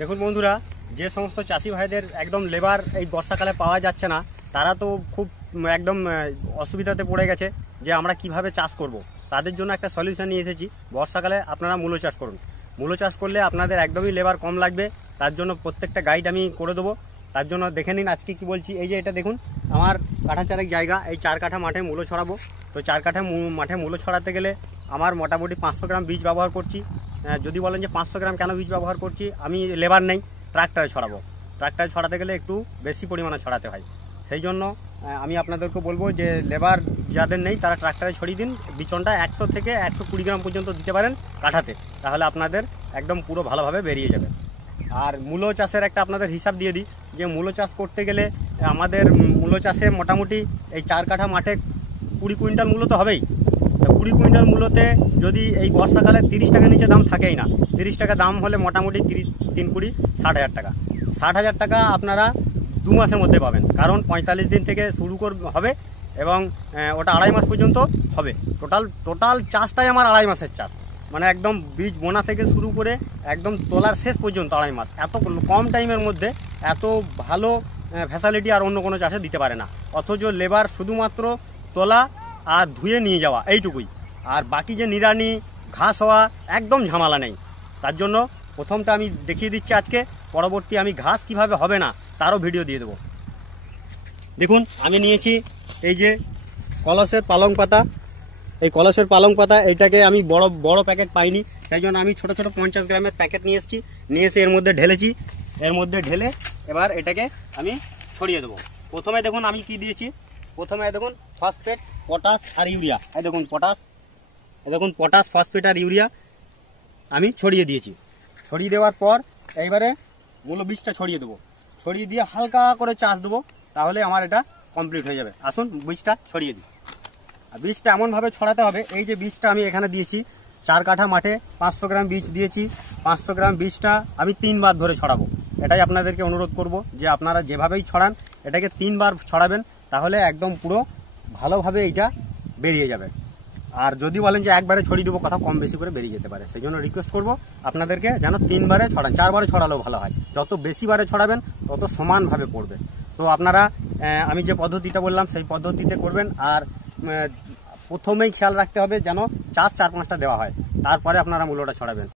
দেখুন বন্ধুরা, যে সমস্ত চাষি ভাইদের একদম লেবার এই বর্ষাকালে পাওয়া যাচ্ছে না, তারা তো খুব একদম অসুবিধাতে পড়ে গেছে যে আমরা কিভাবে চাষ করব। তাদের জন্য একটা সলিউশন নিয়ে এসেছি। বর্ষাকালে আপনারা মূলো চাষ করুন। মূলো চাষ করলে আপনাদের একদমই লেবার কম লাগবে। তার জন্য প্রত্যেকটা গাইড আমি করে দেবো। তার জন্য দেখে নিন আজকে কি বলছি। এই যে এটা দেখুন, আমার কাঠা চারেক জায়গা, এই 4 কাঠা মাঠে মূলো ছড়াবো। তো 4 কাঠা মাঠে মূলো ছড়াতে গেলে আমার মোটামুটি 500 গ্রাম বীজ ব্যবহার করছি। যদি বলেন যে 500 গ্রাম কেন বীজ ব্যবহার করছি, আমি লেবার নেই, ট্রাক্টরে ছড়াবো। ট্রাক্টরে ছড়াতে গেলে একটু বেশি পরিমাণে ছড়াতে হয়। সেই জন্য আমি আপনাদেরকে বলবো যে লেবার যাদের নেই তারা ট্রাক্টরে ছড়িয়ে দিন। বিচনটা 100 থেকে 120 গ্রাম পর্যন্ত দিতে পারেন কাঠাতে, তাহলে আপনাদের একদম পুরো ভালোভাবে বেরিয়ে যাবে। আর মূলো চাষের একটা আপনাদের হিসাব দিয়ে দিই যে মূলো চাষ করতে গেলে আমাদের মূলো চাষে মোটামুটি এই 4 কাঠা মাঠে 20 কুইন্টাল মূলো তো হবেই। 20 কুইন্টাল মূলোতে যদি এই বর্ষাকালে 30 টাকার নিচে দাম থাকেই না। 30 টাকা দাম হলে মোটামুটি 30, 3, 20, 60,000 টাকা। 60,000 টাকা আপনারা 2 মাসের মধ্যে পাবেন, কারণ 45 দিন থেকে শুরু হবে এবং ওটা 2.5 মাস পর্যন্ত হবে। টোটাল চাষটাই আমার 2.5 মাসের চাষ, মানে একদম বীজ বোনা থেকে শুরু করে একদম তোলার শেষ পর্যন্ত 2.5 মাস। এত কম টাইমের মধ্যে এত ভালো ফ্যাসিলিটি আর অন্য কোনো চাষে দিতে পারে না। অথচ লেবার শুধুমাত্র তোলা আর ধুয়ে নিয়ে যাওয়া এইটুকুই, আর বাকি যে নিড়ানি ঘাস হওয়া একদম ঝামেলা নেই। তার জন্য প্রথমটা আমি দেখিয়ে দিচ্ছি আজকে, পরবর্তী আমি ঘাস কিভাবে হবে না তারও ভিডিও দিয়ে দেবো। দেখুন আমি নিয়েছি এই যে কলসের পালং পাতা। এই কলসের পালং পাতা এইটাকে আমি বড় প্যাকেট পাইনি, সেই জন্য আমি ছোট ছোট 50 গ্রামের প্যাকেট নিয়ে এসে এর মধ্যে ঢেলেছি। এর মধ্যে ঢেলে এবার এটাকে আমি ছড়িয়ে দেবো। প্রথমে দেখুন আমি কি দিয়েছি। প্রথমে দেখুন ফসফেট, পটাশ আর ইউরিয়া। এই দেখুন পটাশ, ফসফেট আর ইউরিয়া আমি ছড়িয়ে দিয়েছি। ছড়িয়ে দেওয়ার পর এইবারে মূলো বীজটা ছড়িয়ে দেবো। ছড়িয়ে দিয়ে হালকা করে চাষ দেবো, তাহলে আমার এটা কমপ্লিট হয়ে যাবে। আসুন বীজটা ছড়িয়ে দিই। আর বীজটা এমনভাবে ছড়াতে হবে, এই যে বীজটা আমি এখানে দিয়েছি 4 কাঠা মাঠে 500 গ্রাম বীজ দিয়েছি। 500 গ্রাম বীজটা আমি 3 বার ধরে ছড়াবো। এটাই আপনাদেরকে অনুরোধ করব যে আপনারা যেভাবেই ছড়ান এটাকে 3 বার ছড়াবেন, তাহলে একদম পুরো ভালোভাবে এইটা বেরিয়ে যাবে। আর যদি বলেন যে একবারে ছড়িয়ে দেবো, কথা কম বেশি করে বেরিয়ে যেতে পারে। সেই জন্য রিকোয়েস্ট করবো আপনাদেরকে যেন 3 বারে ছড়ান। 4 বারে ছড়ালেও ভালো হয়। যত বেশি বারে ছড়াবেন তত সমানভাবে পড়বে। তো আপনারা আমি যে পদ্ধতিটা বললাম সেই পদ্ধতিতে করবেন। আর প্রথমেই খেয়াল রাখতে হবে যেন চাষ 4-5টা দেওয়া হয়, তারপরে আপনারা মূলোটা ছড়াবেন।